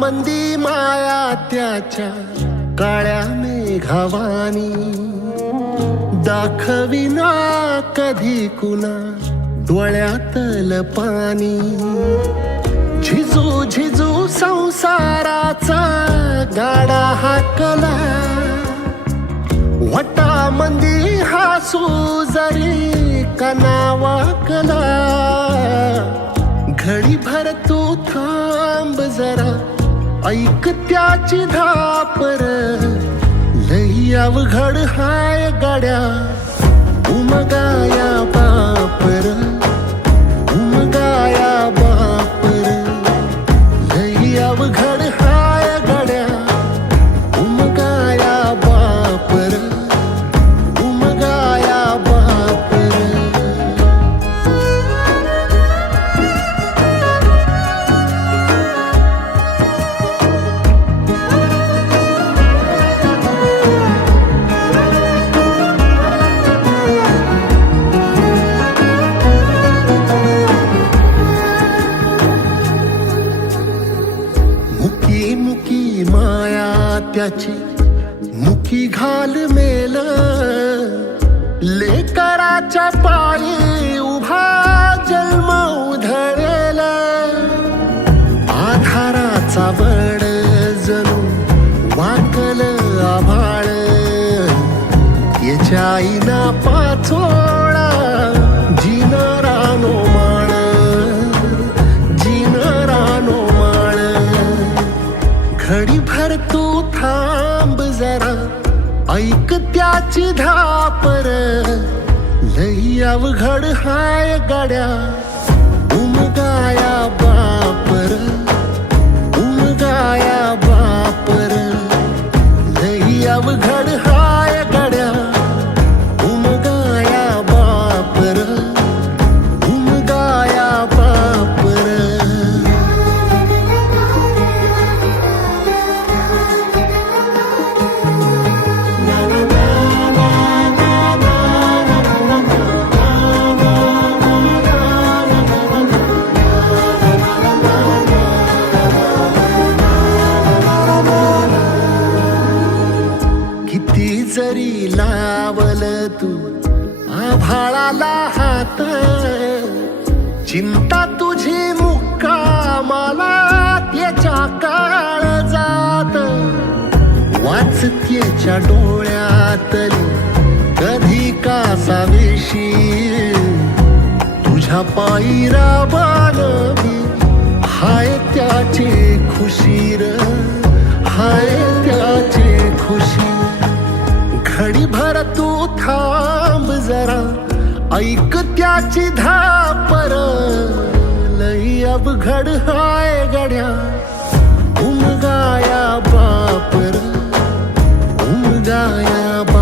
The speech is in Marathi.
मंदी माया त्याच्या काळ्या मेघावानी, दाखविना कधी कुणा डोळ्यातल पाणी. झिजू झिजू संसाराचा गाडा हाकला, वटामंदी हासू जरी कना वाकला. घडी भर तू थांब जरा, ऐक त्याची धापर, लई अवघड हाय गड्या उमगाया बापर, उमगाया बापर. लई अवघड हाय गड्या उमगाया बापर, उमगाया बापर. मुकी मुकी माया त्याची मुकी घाल मेल, लेकराच्या पायी उभा जन्म उधळेल. आधाराचा बळ जणू वाकल आभाळ, याच्या आईना पाचोळा जिनरानो माळ, जिनरानो माळ. घडी भर तू थांब जरा, ऐक त्याची धापर, लई अवघड हाय गड्या उमगाया बापर, उमगाया बापर. लई अवघड हाय गड्या उमगाया बापर, उमगाया बापर. किती जरी लावल तू आभाळाला हात, चिंता तुझी मुक्कामाला त्याच्या काळजात. वाचतेच्या डोळ्यातली कधी कासाविशी, तुझ्या पायी राबान मी हाय त्याचे खुशीर, हाय त्याचे खुशी. घडी भर तू थांब जरा, ऐक त्याची धापर, लई अवघड हाय गड्या उमगाया बापर, उमगाया बापर.